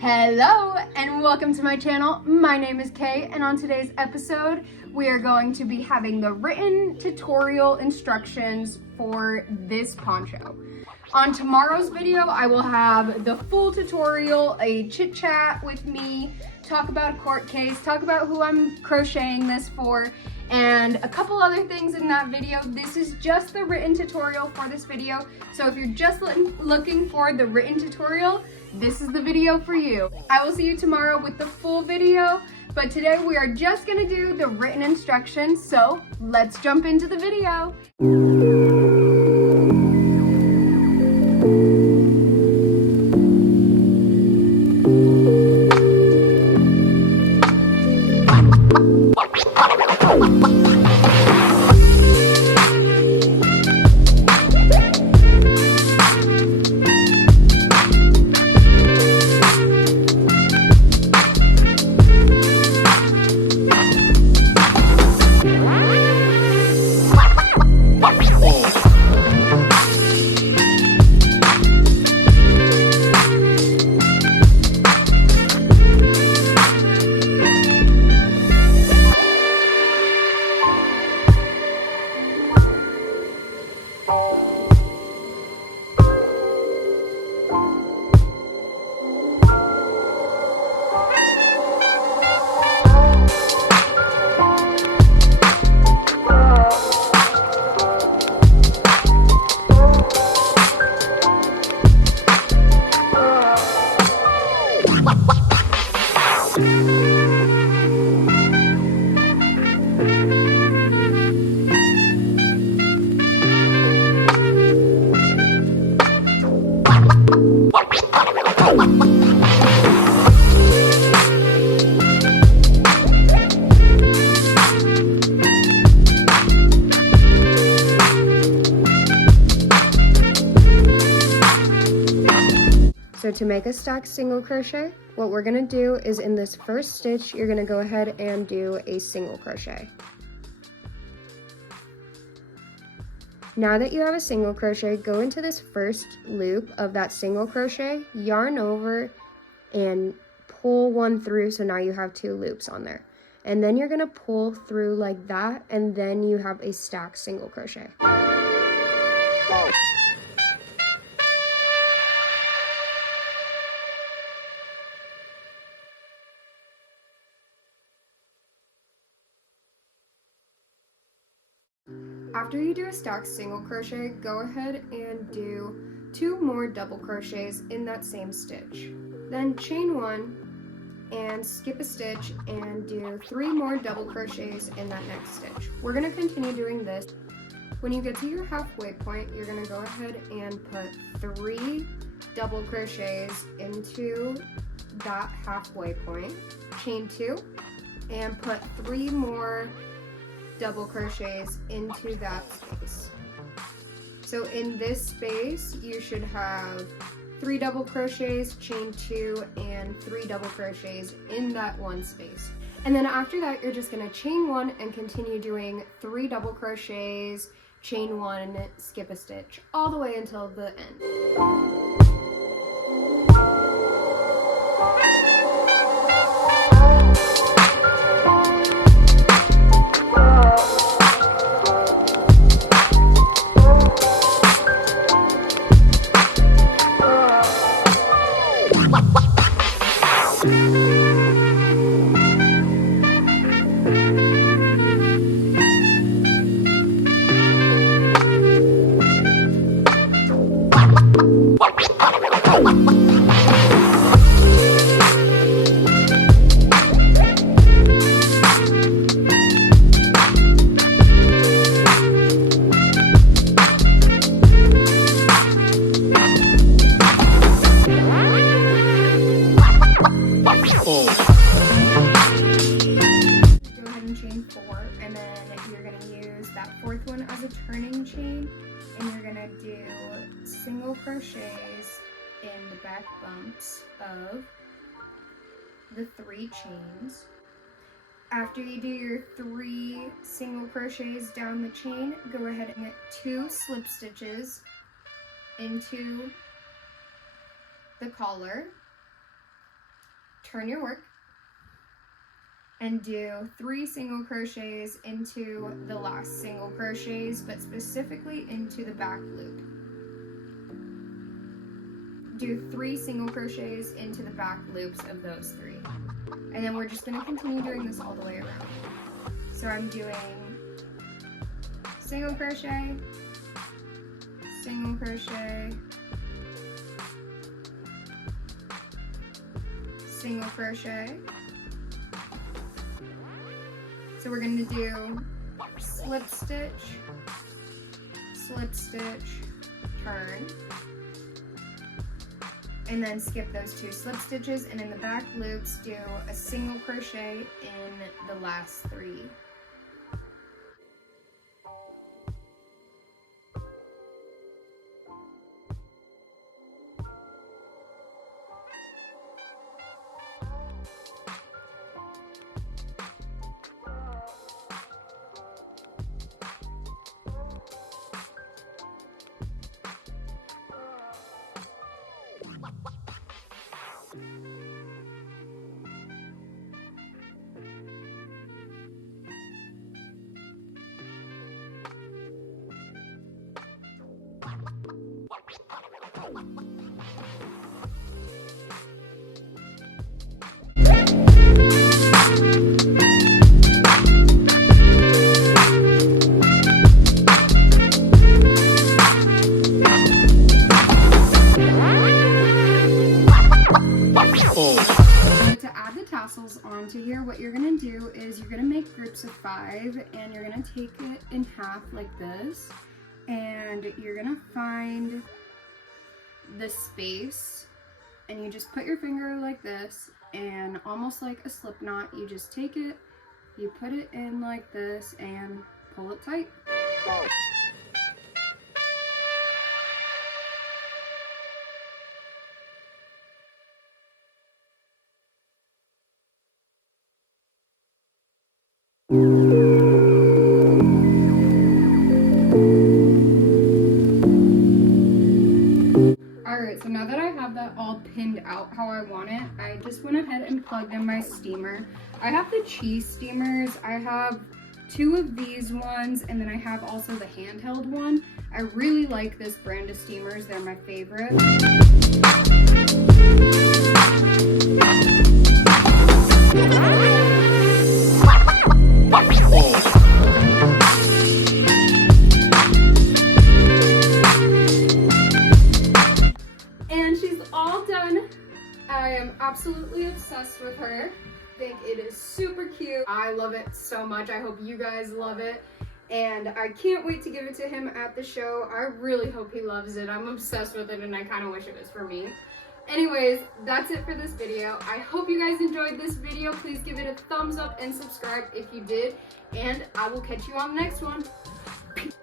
Hello and welcome to my channel. My name is Kay, and on today's episode we are going to be having the written tutorial instructions for this poncho. On tomorrow's video I will have the full tutorial, a chit chat with me, talk about a court case, talk about who I'm crocheting this for, and a couple other things in that video. This is just the written tutorial for this video, so if you're just looking for the written tutorial, this is the video for you. I will see you tomorrow with the full video, but today we are just gonna do the written instructions, so let's jump into the video. So to make a stacked single crochet, what we're gonna do is in this first stitch, you're gonna go ahead and do a single crochet. Now that you have a single crochet, go into this first loop of that single crochet, yarn over and pull one through, so now you have two loops on there. And then you're gonna pull through like that, and then you have a stacked single crochet. After you do a stacked single crochet, go ahead and do 2 more double crochets in that same stitch. Then chain 1 and skip a stitch and do 3 more double crochets in that next stitch. We're going to continue doing this. When you get to your halfway point, you're going to go ahead and put 3 double crochets into that halfway point, chain 2, and put 3 more double crochets into that space. So in this space you should have 3 double crochets, chain 2, and 3 double crochets in that one space. And then after that you're just going to chain 1 and continue doing 3 double crochets, chain 1, skip a stitch, all the way until the end. Single crochets in the back bumps of the 3 chains. After you do your 3 single crochets down the chain, go ahead and get 2 slip stitches into the collar. turn your work and do 3 single crochets into the last single crochets, but specifically into the back loop. Do 3 single crochets into the back loops of those 3. And then we're just going to continue doing this all the way around. So I'm doing single crochet, single crochet, single crochet. So we're going to do slip stitch, turn, and then skip those 2 slip stitches, and in the back loops do a single crochet in the last 3. To add the tassels onto here, what you're going to do is you're going to make groups of 5, and you're going to take it in half like this, and you're going to find the space, and you just put your finger like this, and almost like a slip knot, you just take it, you put it in like this, and pull it tight. Alright, so now that I have that all pinned out how I want it, I just went ahead and plugged in my steamer. I have the cheese steamers. I have 2 of these ones, and then I have also the handheld one. I really like this brand of steamers. They're my favorite. And she's all done. I am absolutely obsessed with her. I think it is super cute. I love it so much. I hope you guys love it. And I can't wait to give it to him at the show. I really hope he loves it. I'm obsessed with it, and I kind of wish it was for me. Anyways, that's it for this video. I hope you guys enjoyed this video. Please give it a thumbs up and subscribe if you did. And I will catch you on the next one. Peace.